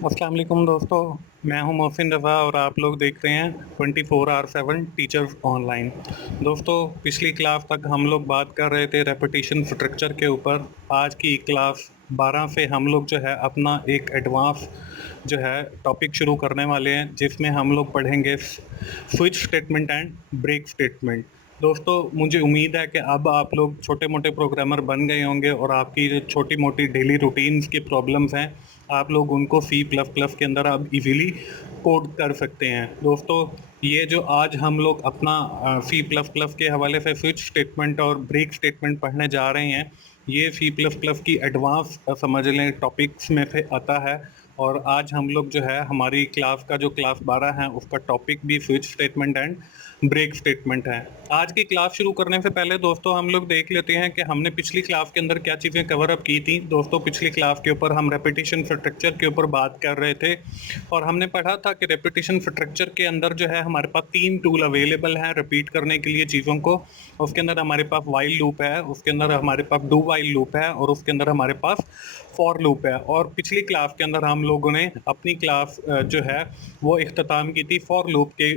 अस्सलाम वालेकुम दोस्तों। मैं हूं मोहसिन रज़ा और आप लोग देख रहे हैं 24/7 टीचर्स ऑनलाइन। दोस्तों, पिछली क्लास तक हम लोग बात कर रहे थे रेपिटेशन स्ट्रक्चर के ऊपर। आज की क्लास 12 से हम लोग जो है अपना एक एडवांस जो है टॉपिक शुरू करने वाले हैं, जिसमें हम लोग पढ़ेंगे switch statement and break statement. दोस्तों, मुझे उम्मीद है कि अब आप लोग छोटे मोटे प्रोग्रामर बन गए होंगे और आपकी जो छोटी मोटी डेली रूटीन्स की प्रॉब्लम्स हैं, आप लोग उनको सी प्लस प्लस के अंदर अब इजीली कोड कर सकते हैं। दोस्तों, ये जो आज हम लोग अपना सी प्लस प्लस के हवाले से स्विच स्टेटमेंट और ब्रेक स्टेटमेंट पढ़ने जा रहे हैं, ये सी प्लस प्लस की एडवांस समझ लें टॉपिक्स में से आता है। और आज हम लोग जो है हमारी क्लास का जो क्लास 12 है उसका टॉपिक भी switch statement and break statement है। आज की क्लास शुरू करने से पहले दोस्तों हम लोग देख लेते हैं कि हमने पिछली क्लास के अंदर क्या चीज़ें कवर अप की थी। दोस्तों, पिछली क्लास के ऊपर हम रेपिटेशन स्ट्रक्चर के ऊपर बात कर रहे थे और हमने पढ़ा था कि रेपिटेशन स्ट्रक्चर के अंदर जो है हमारे पास 3 टूल अवेलेबल हैं रिपीट करने के लिए चीज़ों को। उसके अंदर हमारे पास वाइल लूप है, उसके अंदर हमारे पास डू वाइल लूप है और उसके अंदर हमारे पास फॉर लूप है। और पिछली क्लास के अंदर हम लोगों ने अपनी क्लास जो है वो इख्तिताम की थी फॉर लूप के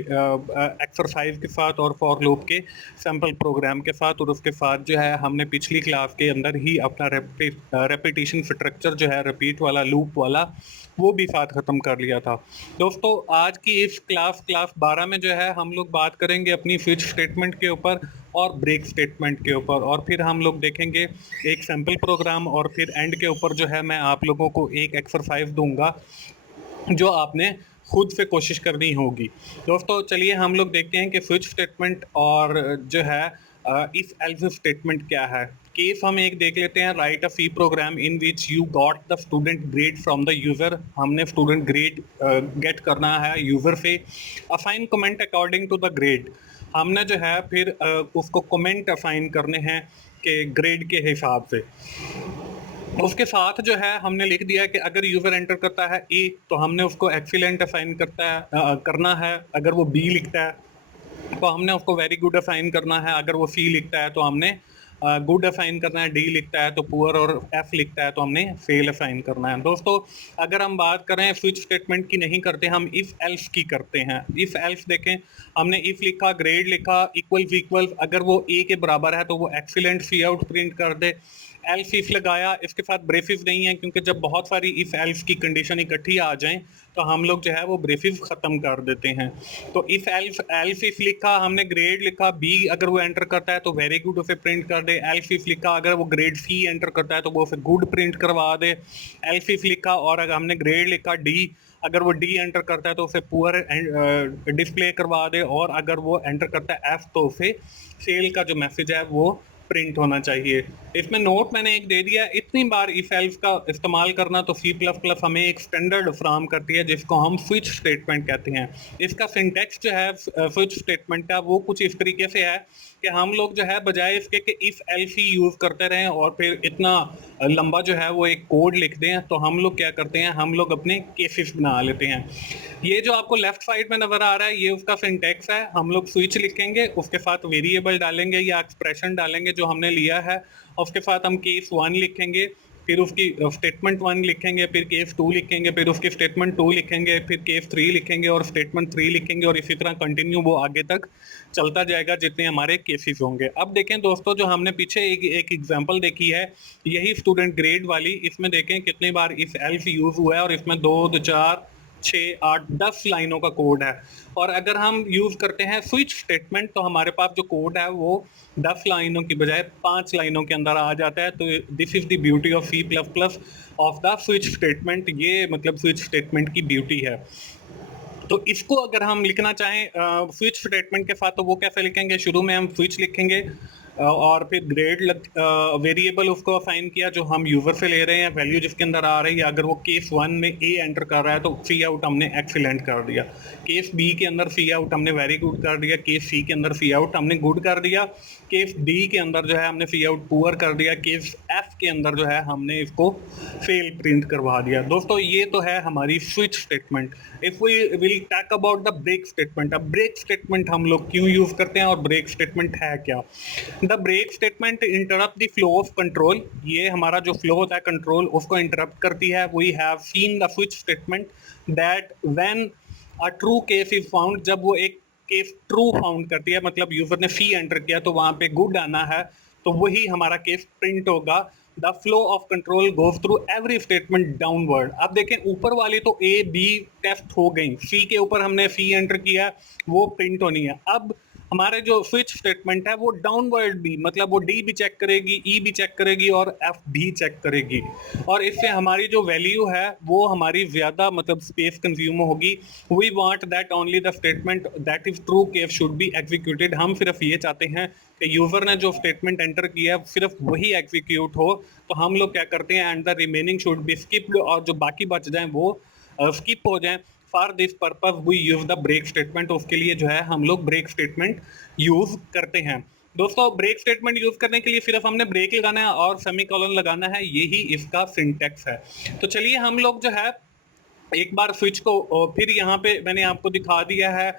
एक्सरसाइज के साथ और फॉर लूप के सैम्पल प्रोग्राम के साथ। और उसके साथ जो है हमने पिछली क्लास के अंदर ही अपना रेपिटेशन स्ट्रक्चर जो है रिपीट वाला लूप वाला वो भी साथ ख़त्म कर लिया था। दोस्तों, आज की इस क्लास 12 में जो है हम लोग बात करेंगे अपनी स्विच स्टेटमेंट के ऊपर और ब्रेक स्टेटमेंट के ऊपर, और फिर हम लोग देखेंगे एक सैम्पल प्रोग्राम, और फिर एंड के ऊपर जो है मैं आप लोगों को एक एक्सरसाइज दूंगा जो आपने खुद से कोशिश करनी होगी। दोस्तों, चलिए हम लोग देखते हैं कि स्विच स्टेटमेंट और जो है इफ एल्स स्टेटमेंट क्या है। केस हम एक देख लेते हैं, write a C program in which you got the student grade from the user. हमने स्टूडेंट ग्रेड गेट करना है यूज़र से। Assign comment according to the grade, हमने जो है फिर उसको कमेंट असाइन करने हैं कि ग्रेड के हिसाब से। उसके साथ जो है हमने लिख दिया कि अगर यूज़र एंटर करता है ए तो हमने उसको एक्सीलेंट असाइन करना है। अगर वो बी लिखता है तो हमने उसको वेरी गुड असाइन करना है। अगर वो सी लिखता है तो हमने गुड असाइन करना है। डी लिखता है तो पुअर, और एफ लिखता है तो हमने फेल असाइन करना है। दोस्तों, अगर हम बात करें स्विच स्टेटमेंट की नहीं करते, हम इफ एल्स की करते हैं। इफ एल्स देखें, हमने इफ लिखा, ग्रेड लिखा, इक्वल्स, अगर वो ए के बराबर है तो वो एक्सीलेंट सी आउट प्रिंट कर दे। एल्स इफ लगाया, इसके साथ ब्रेसिस नहीं है क्योंकि जब बहुत सारी इफ एल्स की कंडीशन इकट्ठी आ जाएं तो हम लोग जो है वो ब्रेसिस खत्म कर देते हैं। तो इफ एल्स इफ लिखा, हमने ग्रेड लिखा, बी अगर वो एंटर करता है तो वेरी गुड उसे प्रिंट कर दे। एल्स इफ लिखा, अगर वो ग्रेड सी एंटर करता है तो वो उसे गुड प्रिंट करवा दे। एल्स इफ लिखा और अगर हमने ग्रेड लिखा डी, अगर वो डी एंटर करता है तो उसे पुअर डिस्प्ले करवा दे। और अगर वो एंटर करता है एफ तो उसे सेल का जो मैसेज है वो प्रिंट होना चाहिए। इसमें नोट मैंने एक दे दिया, इतनी बार इफ एल्स का इस्तेमाल करना तो सी प्लस प्लस हमें एक स्टैंडर्ड फ्राहम करती है जिसको हम स्विच स्टेटमेंट कहते हैं। इसका सिंटेक्स जो है स्विच स्टेटमेंट का वो कुछ इस तरीके से है कि हम लोग जो है बजाय इसके कि इफ एल्स ही यूज़ करते रहें और फिर इतना लंबा जो है वो एक कोड लिख दें, तो हम लोग क्या करते हैं, हम लोग अपने केसेस बना लेते हैं। ये जो आपको लेफ्ट साइड में नज़र आ रहा है ये उसका सिंटेक्स है। हम लोग स्विच लिखेंगे, उसके साथ वेरिएबल डालेंगे या एक्सप्रेशन डालेंगे जो हमने लिया है, उसके साथ हम केस 1 लिखेंगे, फिर उसकी स्टेटमेंट 1 लिखेंगे, फिर केस 2 लिखेंगे, फिर उसकी स्टेटमेंट 2 लिखेंगे, फिर केस 3 लिखेंगे और स्टेटमेंट 3 लिखेंगे, और इसी तरह कंटिन्यू वो आगे तक चलता जाएगा जितने हमारे केसेस होंगे। अब देखें दोस्तों, जो हमने पीछे एक एग्जांपल देखी है, यही स्टूडेंट ग्रेड वाली, इसमें देखें कितनी बार इफ एल्स यूज़ हुआ है, और इसमें 2 2 4 6 8 10 लाइनों का कोड है। और अगर हम यूज़ करते हैं स्विच स्टेटमेंट तो हमारे पास जो कोड है वो 10 लाइनों की बजाय 5 लाइनों के अंदर आ जाता है। तो this is the beauty of C plus plus of the switch statement. ये मतलब स्विच स्टेटमेंट की ब्यूटी है। तो इसको अगर हम लिखना चाहें स्विच स्टेटमेंट के साथ तो वो कैसे लिखेंगे, शुरू में हम स्विच लिखेंगे और फिर ग्रेड वेरिएबल उसको असाइन किया जो हम यूज़र से ले रहे हैं, वैल्यू जिसके अंदर आ रही है। अगर वो केस 1 में ए एंटर कर रहा है तो सी आउट हमने एक्सीलेंट कर दिया। केस बी के अंदर सी आउट हमने वेरी गुड कर दिया। केस सी के अंदर सी आउट हमने गुड कर दिया। केस डी के अंदर जो है हमने सी आउट पुअर कर दिया। केस एफ के अंदर जो है हमने इसको फेल प्रिंट करवा दिया। दोस्तों, ये तो है हमारी switch statement. If we will talk about the break statement, अब ब्रेक स्टेटमेंट हम लोग क्यों यूज़ करते हैं और ब्रेक स्टेटमेंट है क्या। The break statement interrupt the flow of control, ये हमारा जो फ्लो होता है कंट्रोल उसको इंटरप्ट करती है। We have seen the switch statement that when a true case is found, जब वो एक केस ट्रू फाउंड करती है, मतलब यूजर ने सी एंटर किया तो वहां पे गुड आना है, तो वही हमारा केस प्रिंट होगा। The flow of control goes through every statement downward. अब देखें ऊपर वाली तो ए बी टेस्ट हो गई, सी के ऊपर हमने सी एंटर किया, वो प्रिंट होनी है। अब हमारे जो स्विच स्टेटमेंट है वो डाउनवर्ड भी, मतलब वो डी भी चेक करेगी, ई भी चेक करेगी और एफ भी चेक करेगी, और इससे हमारी जो वैल्यू है वो हमारी ज्यादा मतलब स्पेस कंज्यूम होगी। We want that only the statement that is true case should be executed. हम सिर्फ ये चाहते हैं कि यूजर ने जो स्टेटमेंट एंटर किया है सिर्फ वही एग्जीक्यूट हो, तो हम लोग क्या करते हैं, and the remaining should be skipped, और जो बाकी बच जाए वो स्किप हो जाए। For this purpose we use the break statement, उसके लिए जो है हम लोग ब्रेक स्टेटमेंट यूज करते हैं। दोस्तों ब्रेक स्टेटमेंट यूज करने के लिए सिर्फ हमने ब्रेक लगाना है और सेमीकोलन लगाना है, यही इसका सिंटैक्स है। तो चलिए हम लोग जो है एक बार स्विच को फिर यहाँ पे मैंने आपको दिखा दिया है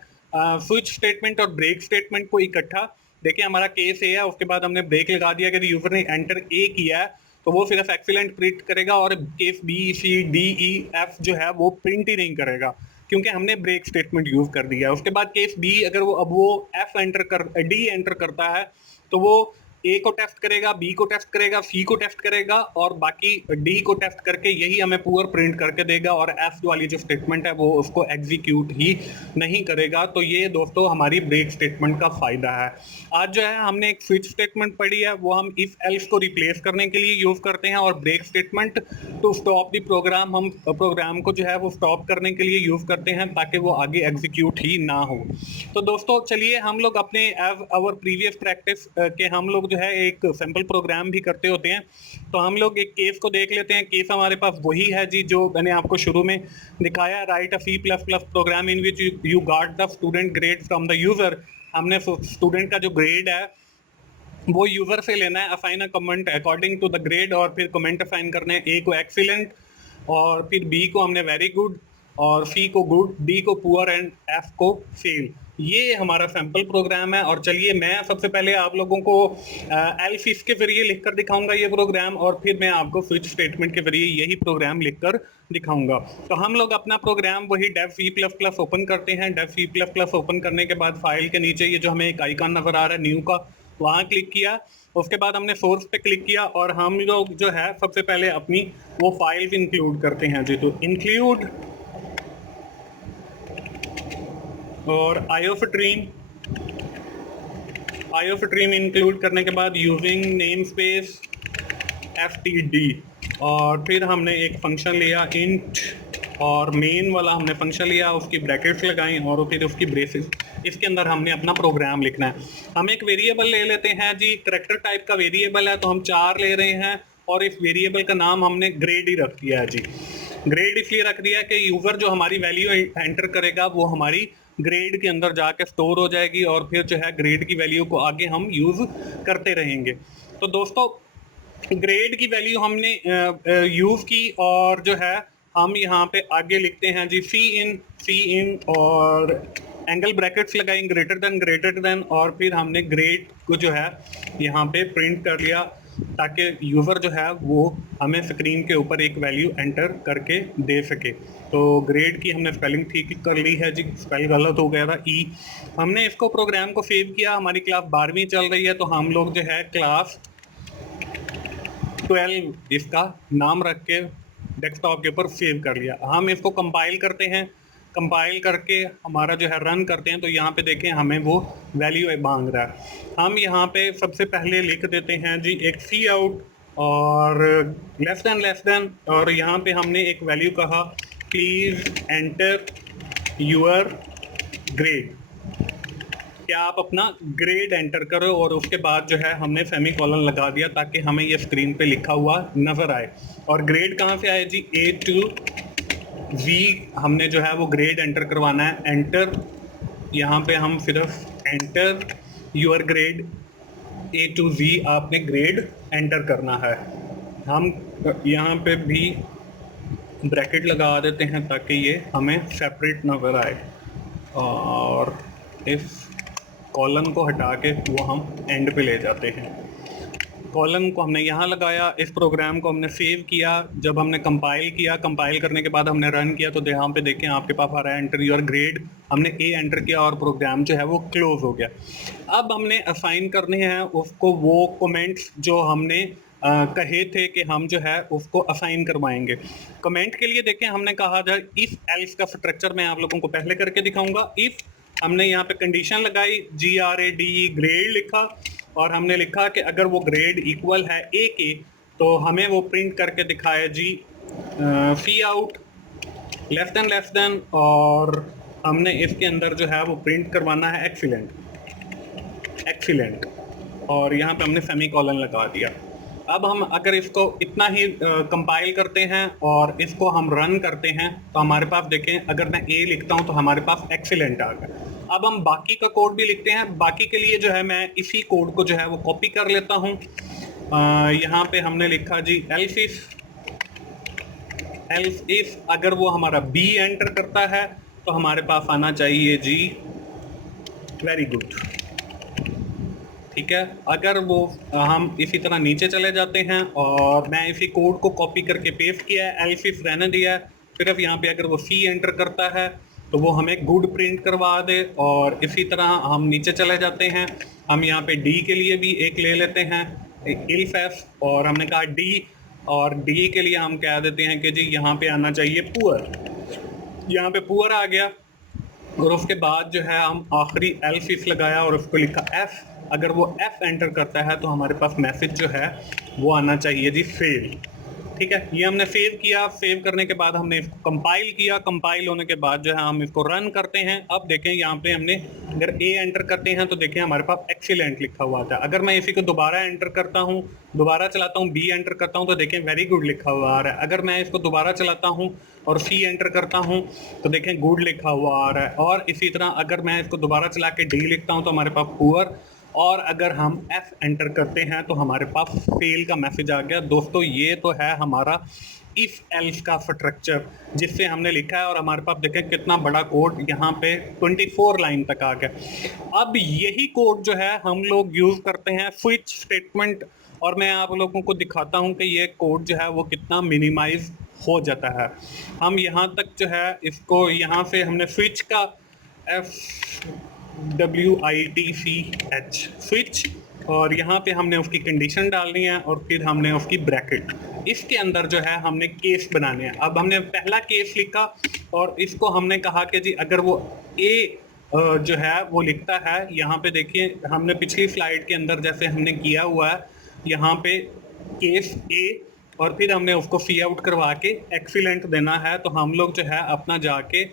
स्विच स्टेटमेंट और ब्रेक स्टेटमेंट को इकट्ठा। देखिए हमारा केस ए है, उसके बाद हमने ब्रेक लगा दिया कि यूजर ने एंटर ए किया है तो वो सिर्फ एक्सीलेंट प्रिंट करेगा, और case B C D E F जो है वो प्रिंट ही नहीं करेगा क्योंकि हमने ब्रेक स्टेटमेंट यूज कर दिया है। उसके बाद केस बी अगर वो एफ एंटर कर डी एंटर करता है तो वो ए को टेस्ट करेगा, बी को टेस्ट करेगा, सी को टेस्ट करेगा और बाकी डी को टेस्ट करके यही हमें पूरा प्रिंट करके देगा, और एफ वाली जो स्टेटमेंट है वो उसको एग्जीक्यूट ही नहीं करेगा। तो ये दोस्तों हमारी ब्रेक स्टेटमेंट का फायदा है। आज जो है हमने एक स्विच स्टेटमेंट पढ़ी है, वो हम इफ एल्स को रिप्लेस करने के लिए यूज करते हैं, और break statement to stop the program, हम प्रोग्राम को जो है वो स्टॉप करने के लिए यूज करते हैं ताकि वो आगे एग्जीक्यूट ही ना हो। तो दोस्तों चलिए हम लोग अपने आवर प्रीवियस प्रैक्टिस के हम लोग जो है एक सैंपल प्रोग्राम भी करते होते हैं, तो हम लोग एक केस को देख लेते हैं। केस हमारे पास वही है जी जो मैंने आपको शुरू में दिखाया, write a C plus plus program in which you got the student grade from the user. हमने स्टूडेंट का जो ग्रेड है वो यूजर से लेना है, assign a comment according to the grade, और फिर कमेंट असाइन करने हैं, ए को एक्सीलेंट और फिर बी को हमने वेरी गुड और सी को गुड, डी को पुअर एंड एफ को फेल। ये हमारा सैंपल प्रोग्राम है। और चलिए मैं सबसे पहले आप लोगों को एल्स इसके जरिए लिखकर दिखाऊंगा ये प्रोग्राम, और फिर मैं आपको स्विच स्टेटमेंट के जरिए यही प्रोग्राम लिखकर दिखाऊंगा। तो हम लोग अपना प्रोग्राम वही Dev C plus plus open करते हैं। Dev C plus plus open करने के बाद फाइल के नीचे ये जो हमें एक आइकन नजर आ रहा है न्यू का, वहाँ क्लिक किया। उसके बाद हमने सोर्स पे क्लिक किया और हम लोग जो है सबसे पहले अपनी वो फाइल्स इंक्लूड करते हैं जी। तो इंक्लूड और आईओस्ट्रीम इंक्लूड करने के बाद यूजिंग नेम स्पेस ftd, और फिर हमने एक फंक्शन लिया इंट, और मेन वाला हमने फंक्शन लिया, उसकी ब्रैकेट्स लगाई और फिर उसकी ब्रेसेस, इसके अंदर हमने अपना प्रोग्राम लिखना है। हम एक वेरिएबल ले लेते हैं जी, करैक्टर टाइप का वेरिएबल है तो हम 4 ले रहे हैं, और इस वेरिएबल का नाम हमने ग्रेड ही रख दिया है जी। ग्रेड इसलिए रख दिया कि यूजर जो हमारी वैल्यू एंटर करेगा वो हमारी ग्रेड के अंदर जाके स्टोर हो जाएगी, और फिर जो है ग्रेड की वैल्यू को आगे हम यूज करते रहेंगे। तो दोस्तों ग्रेड की वैल्यू हमने यूज की, और जो है हम यहाँ पे आगे लिखते हैं जी सी इन और एंगल ब्रैकेट्स लगाएंगे ग्रेटर देन, और फिर हमने ग्रेड को जो है यहाँ पे प्रिंट कर लिया ताकि यूज़र जो है वो हमें स्क्रीन के ऊपर एक वैल्यू एंटर करके दे सके। तो ग्रेड की हमने स्पेलिंग ठीक कर ली है जी, स्पेल गलत हो गया था ई। हमने इसको प्रोग्राम को सेव किया, हमारी क्लास 12वीं चल रही है तो हम लोग जो है क्लास 12 इसका नाम रख के डेस्कटॉप के ऊपर सेव कर लिया। हम इसको कंपाइल करते हैं, कंपाइल करके हमारा जो है रन करते हैं तो यहाँ पे देखें हमें वो वैल्यू मांग रहा है। हम यहाँ पे सबसे पहले लिख देते हैं जी एक सी आउट और लेस देन, और यहाँ पे हमने एक वैल्यू कहा प्लीज एंटर यूर ग्रेड, क्या आप अपना ग्रेड एंटर करो, और उसके बाद जो है हमने सेमीकोलन लगा दिया ताकि हमें ये स्क्रीन पे लिखा हुआ नजर आए। और ग्रेड कहाँ से आए जी, A to V हमने जो है वो ग्रेड एंटर करवाना है। एंटर यहाँ पे हम सिर्फ enter your grade A to V आपने ग्रेड एंटर करना है। हम यहाँ पे भी ब्रैकेट लगा देते हैं ताकि ये हमें सेपरेट नजर आए, और इफ कॉलन को हटा के वो हम एंड पे ले जाते हैं। कॉलन को हमने यहाँ लगाया, इस प्रोग्राम को हमने सेव किया। जब हमने कंपाइल किया, कंपाइल करने के बाद हमने रन किया तो यहाँ पे देखें आपके पास आ रहा है एंटर योर ग्रेड। हमने ए एंटर किया और प्रोग्राम जो है वो क्लोज हो गया। अब हमने असाइन करने हैं उसको वो कमेंट्स जो हमने कहे थे कि हम जो है उसको असाइन करवाएंगे। कमेंट के लिए देखें हमने कहा था इफ एल्स का स्ट्रक्चर मैं आप लोगों को पहले करके दिखाऊंगा। इफ हमने यहाँ पे कंडीशन लगाई, GRADE ग्रेड लिखा और हमने लिखा कि अगर वो ग्रेड इक्वल है ए के तो हमें वो प्रिंट करके दिखाए जी सी आउट लेस देन और हमने इसके अंदर जो है वो प्रिंट करवाना है एक्सीलेंट और यहाँ पे हमने सेमीकोलन लगा दिया। अब हम अगर इसको इतना ही कंपाइल करते हैं और इसको हम रन करते हैं तो हमारे पास देखें अगर मैं ए लिखता हूँ तो हमारे पास एक्सीलेंट आ गया। अब हम बाकी का कोड भी लिखते हैं। बाकी के लिए जो है मैं इसी कोड को जो है वो कॉपी कर लेता हूँ। यहाँ पे हमने लिखा जी एल्स इफ अगर वो हमारा बी एंटर करता है तो हमारे पास आना चाहिए जी वेरी गुड। ठीक है, अगर वो हम इसी तरह नीचे चले जाते हैं और मैं इसी कोड को कॉपी करके पेस्ट किया है, एल्स इफ रहने दिया है, सिर्फ यहाँ पे अगर वो सी एंटर करता है तो वो हमें गुड प्रिंट करवा दे। और इसी तरह हम नीचे चले जाते हैं, हम यहाँ पे डी के लिए भी एक ले लेते हैं इल्फ एफ और हमने कहा डी और डी के लिए हम कह देते हैं कि जी यहाँ पे आना चाहिए पुअर। यहाँ पे पुअर आ गया और उसके बाद जो है हम आखिरी एल्स इफ लगाया और उसको लिखा एफ। अगर वो एफ एंटर करता है तो हमारे पास मैसेज जो है वो आना चाहिए जी फेल। ठीक है, ये हमने सेव किया। सेव करने के बाद हमने इसको कंपाइल किया। कंपाइल होने के बाद जो है हम इसको रन करते हैं। अब देखें यहाँ पे हमने अगर ए एंटर करते हैं तो देखें हमारे पास एक्सीलेंट लिखा हुआ था। अगर मैं इसी को दोबारा एंटर करता हूँ, दोबारा चलाता हूँ, बी एंटर करता हूँ तो देखें वेरी गुड लिखा हुआ आ रहा है। अगर मैं इसको दोबारा चलाता हूँ और सी एंटर करता हूँ तो देखें गुड लिखा हुआ आ रहा है। और इसी तरह अगर मैं इसको दोबारा चला के डी लिखता हूँ तो हमारे पास पुअर और अगर हम एफ एंटर करते हैं तो हमारे पास फेल का मैसेज आ गया। दोस्तों ये तो है हमारा इफ एल्स का स्ट्रक्चर जिससे हमने लिखा है और हमारे पास देखें कितना बड़ा कोड यहाँ पे 24 लाइन तक आ गया। अब यही कोड जो है हम लोग यूज करते हैं स्विच स्टेटमेंट और मैं आप लोगों को दिखाता हूँ कि ये कोड जो है वो कितना मिनिमाइज हो जाता है। हम यहाँ तक जो है इसको यहाँ से हमने स्विच का WITCH स्विच और यहाँ पे हमने उसकी कंडीशन डालनी है और फिर हमने उसकी ब्रैकेट इसके अंदर जो है हमने केस बनाने हैं। अब हमने पहला केस लिखा और इसको हमने कहा कि जी अगर वो ए जो है वो लिखता है, यहाँ पे देखिए हमने पिछली स्लाइड के अंदर जैसे हमने किया हुआ है यहाँ पे केस ए और फिर हमने उसको सी आउट करवा के एक्सीलेंट देना है। तो हम लोग जो है अपना जाके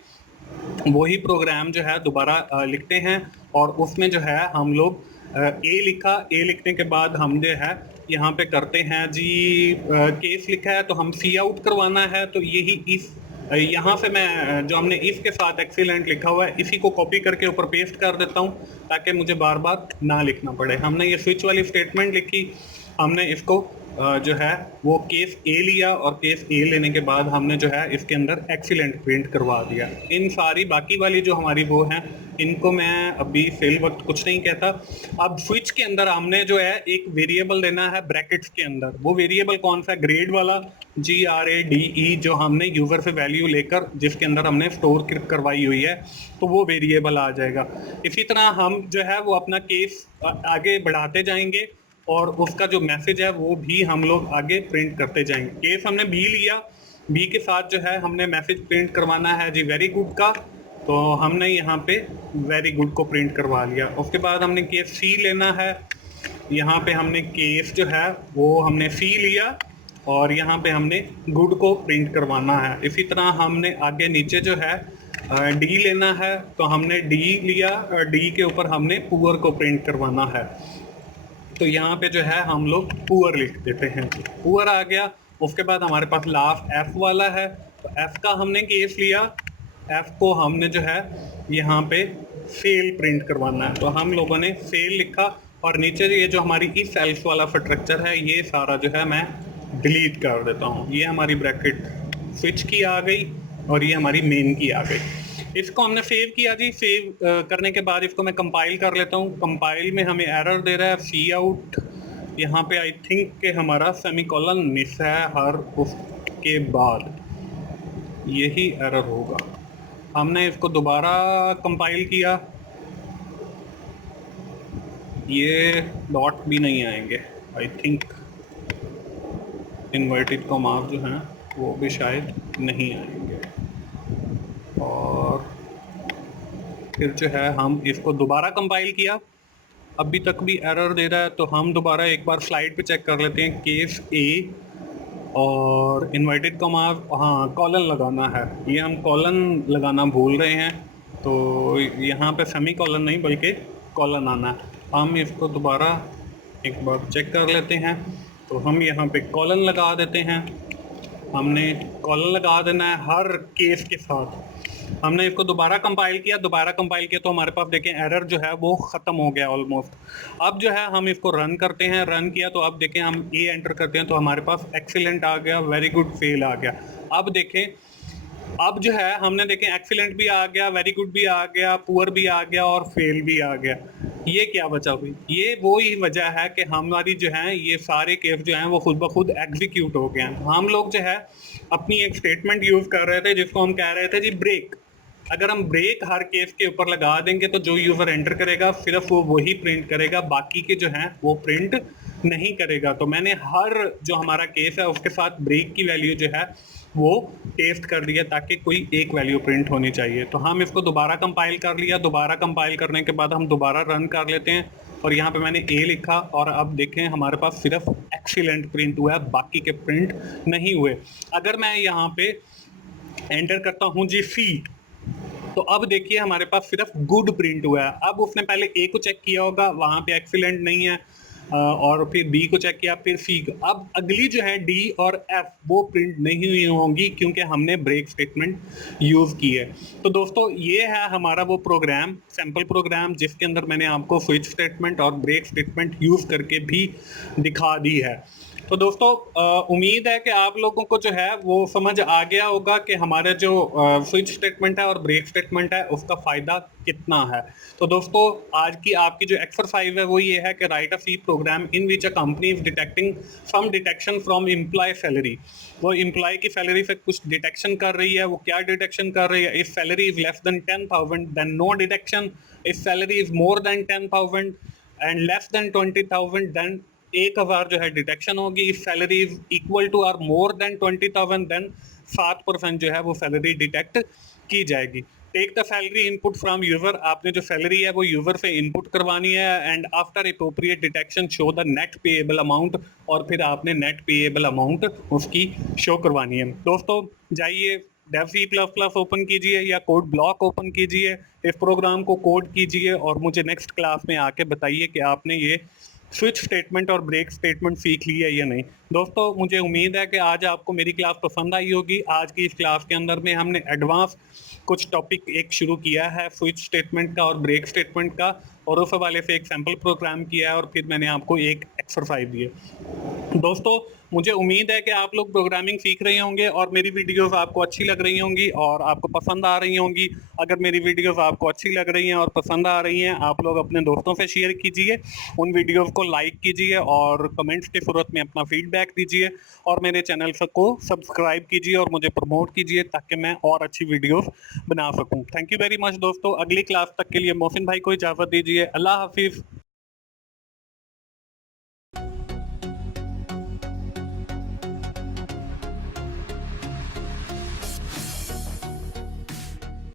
वही प्रोग्राम जो है दोबारा लिखते हैं और उसमें जो है हम लोग ए लिखा। ए लिखने के बाद हम जो है यहाँ पे करते हैं जी केस लिखा है तो हम सी आउट करवाना है। तो यही इस यहाँ से मैं जो हमने इफ के साथ एक्सीलेंट लिखा हुआ है इसी को कॉपी करके ऊपर पेस्ट कर देता हूँ ताकि मुझे बार बार ना लिखना पड़े। हमने ये स्विच वाली स्टेटमेंट लिखी, हमने इसको जो है वो केस ए लिया और केस ए लेने के बाद हमने जो है इसके अंदर एक्सीलेंट प्रिंट करवा दिया। इन सारी बाकी वाली जो हमारी वो हैं इनको मैं अभी फिल वक्त कुछ नहीं कहता। अब स्विच के अंदर हमने जो है एक वेरिएबल देना है ब्रैकेट्स के अंदर। वो वेरिएबल कौन सा? ग्रेड वाला GRADE जो हमने यूजर से वैल्यू लेकर जिसके अंदर हमने स्टोर करवाई हुई है तो वो वेरिएबल आ जाएगा। इसी तरह हम जो है वो अपना केस आगे बढ़ाते जाएंगे और उसका जो मैसेज है वो भी हम लोग आगे प्रिंट करते जाएंगे। केस हमने बी लिया, बी के साथ जो है हमने मैसेज प्रिंट करवाना है जी वेरी गुड का, तो हमने यहाँ पे वेरी गुड को प्रिंट करवा लिया। उसके बाद हमने केस सी लेना है, यहाँ पे हमने केस जो है वो हमने सी लिया और यहाँ पे हमने गुड को प्रिंट करवाना है। इसी तरह हमने आगे नीचे जो है डी लेना है तो हमने डी लिया और डी के ऊपर हमने पुअर को प्रिंट करवाना है। तो यहाँ पे जो है हम लोग पुअर लिख देते हैं, पुअर आ गया। उसके बाद हमारे पास लास्ट एफ वाला है तो एफ का हमने केस लिया, एफ को हमने जो है यहाँ पे फेल प्रिंट करवाना है तो हम लोगों ने फेल लिखा और नीचे ये जो हमारी इफ एल्स वाला स्ट्रक्चर है ये सारा जो है मैं डिलीट कर देता हूँ। ये हमारी ब्रैकेट स्विच की आ गई और ये हमारी मेन की आ गई। इसको हमने सेव किया जी। सेव करने के बाद इसको मैं कंपाइल कर लेता हूँ। कंपाइल में हमें एरर दे रहा है सी आउट। यहाँ पे आई थिंक कि हमारा सेमीकोलन मिस है हर उसके बाद, यही एरर होगा। हमने इसको दोबारा कंपाइल किया, ये डॉट भी नहीं आएंगे आई थिंक। इन्वर्टेड कॉमास जो हैं वो भी शायद नहीं आएंगे। और फिर जो है हम इसको दोबारा कंपाइल किया, अभी तक भी एरर दे रहा है। तो हम दोबारा एक बार स्लाइड पे चेक कर लेते हैं। केस ए और इन्वर्टेड कॉमास, हाँ कॉलन लगाना है, ये हम कॉलन लगाना भूल रहे हैं। तो यहाँ पे सेमी कॉलन नहीं बल्कि कॉलन आना है। हम इसको दोबारा एक बार चेक कर लेते हैं। तो हम यहाँ पे कॉलन लगा देते हैं। हमने कॉलन लगा देना है हर केस के साथ। हमने इसको दोबारा कंपाइल किया तो हमारे पास देखें एरर जो है वो ख़त्म हो गया ऑलमोस्ट। अब जो है हम इसको रन करते हैं। रन किया तो अब देखें हम ए एंटर करते हैं तो हमारे पास एक्सीलेंट आ गया, वेरी गुड फेल आ गया। अब देखें, अब जो है हमने देखें एक्सीलेंट भी आ गया, वेरी गुड भी आ गया, पुअर भी आ गया और फेल भी आ गया। ये क्या बचा हुई? ये वो ही वजह है कि हमारी जो है ये सारे केस जो हैं वो खुद ब खुद एग्जीक्यूट हो गए हैं। हम लोग जो है अपनी एक स्टेटमेंट यूज़ कर रहे थे जिसको हम कह रहे थे जी ब्रेक। अगर हम ब्रेक हर केस के ऊपर लगा देंगे तो जो यूज़र एंटर करेगा सिर्फ वो वही प्रिंट करेगा, बाकी के जो हैं वो प्रिंट नहीं करेगा। तो मैंने हर जो हमारा केस है उसके साथ ब्रेक की वैल्यू जो है वो टेस्ट कर दिया ताकि कोई एक वैल्यू प्रिंट होनी चाहिए। तो हम इसको दोबारा कंपाइल कर लिया। दोबारा कंपाइल करने के बाद हम दोबारा रन कर लेते हैं और यहाँ पे मैंने ए लिखा और अब देखें हमारे पास सिर्फ एक्सीलेंट प्रिंट हुआ है, बाकी के प्रिंट नहीं हुए। अगर मैं यहाँ पे एंटर करता हूँ जी सी, तो अब देखिए हमारे पास सिर्फ गुड प्रिंट हुआ है। अब उसने पहले ए को चेक किया होगा, वहाँ पे एक्सीलेंट नहीं है, और फिर बी को चेक किया, फिर सी। अब अगली जो है डी और एफ वो प्रिंट नहीं हुई होंगी क्योंकि हमने ब्रेक स्टेटमेंट यूज़ की है। तो दोस्तों ये है हमारा वो प्रोग्राम, सैम्पल प्रोग्राम, जिसके अंदर मैंने आपको स्विच स्टेटमेंट और ब्रेक स्टेटमेंट यूज़ करके भी दिखा दी है। तो दोस्तों उम्मीद है कि आप लोगों को जो है वो समझ आ गया होगा कि हमारे जो स्विच स्टेटमेंट है और ब्रेक स्टेटमेंट है उसका फ़ायदा कितना है। तो दोस्तों आज की आपकी जो एक्सरसाइज है वो ये है कि write a C program in which a company is detecting some detection from employ salary. वो एम्प्लॉय की सैलरी से कुछ डिटेक्शन कर रही है। वो क्या डिटेक्शन कर रही है? If salary is less than 10,000 then no detection, if salary is more than 10,000 and less than 20,000 then 1,000 जो है डिटेक्शन होगी। If salary is equal to और मोर देन 20,000 देन 7% जो है वो सैलरी डिटेक्ट की जाएगी। Take the salary input from user, आपने जो सैलरी है वो यूजर से इनपुट करवानी है। And after appropriate detection show the net payable amount, और फिर आपने नेट पेएबल अमाउंट उसकी शो करवानी है। दोस्तों जाइए Dev C plus plus open कीजिए या कोड ब्लॉक ओपन कीजिए, इस प्रोग्राम को कोड कीजिए और मुझे नेक्स्ट क्लास में आके बताइए कि आपने ये स्विच स्टेटमेंट और ब्रेक स्टेटमेंट सीख ली है या नहीं। दोस्तों मुझे उम्मीद है कि आज आपको मेरी क्लास पसंद आई होगी। आज की इस क्लास के अंदर में हमने एडवांस कुछ टॉपिक एक शुरू किया है स्विच स्टेटमेंट का और ब्रेक स्टेटमेंट का, और उस हवाले से एक सैम्पल प्रोग्राम किया है और फिर मैंने आपको एक एक्सरसाइज दी है। दोस्तों मुझे उम्मीद है कि आप लोग प्रोग्रामिंग सीख रहे होंगे और मेरी वीडियोस आपको अच्छी लग रही होंगी और आपको पसंद आ रही होंगी। अगर मेरी वीडियोस आपको अच्छी लग रही हैं और पसंद आ रही हैं, आप लोग अपने दोस्तों से शेयर कीजिए, उन वीडियोस को लाइक कीजिए और कमेंट्स के सूरत में अपना फीडबैक दीजिए और मेरे चैनल को सब्सक्राइब कीजिए और मुझे प्रमोट कीजिए ताकि मैं और अच्छी वीडियोस बना सकूं। थैंक यू वेरी मच दोस्तों। अगली क्लास तक के लिए मोहसिन भाई को इजाज़त दीजिए। अल्लाह हाफिज़।